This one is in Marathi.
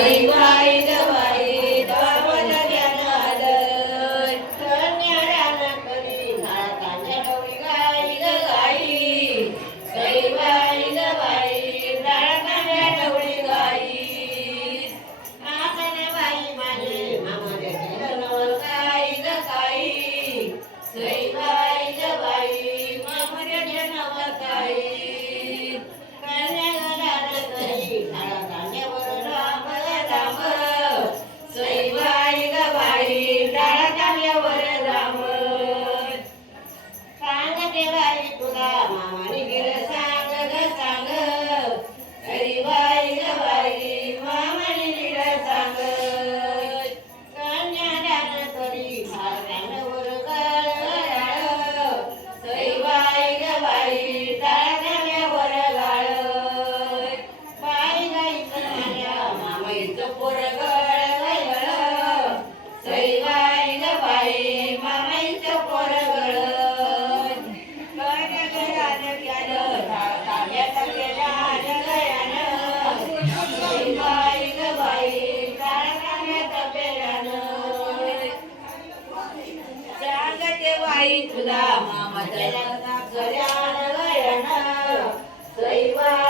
सैवाई गवाई दावल ज्ञानाद कन्यादान करी नाळकांच्या डोळी गाई ग गाई सैवाई गवाई नाळकांच्या डोळी गाई आसन बाई माझे मामाचे नवल गाई ग गाई सैवाई गवाई मामाचे नवल गाई कन्यादान करी नाळकांच्या सैवाई गवाई टाळकाल्यावर राम सांगते बाई तुला मामाने गेलं सांग ग सांग सैवाई गवाई मामाने गेलं सांग कन्यादान करी टाळकाल्यावर गाळ सैवाई गवाई टाळकाल्यावर गाळ बाई गाईचं माझ्या मामाईचं पोरग सैवाई गवाई मामाईचं पोरगळ सैवाई गवाई टाळकाल्यात पेरानं सांगते बाई तुला मामाच्या लग्नात गड्यानं सैवाई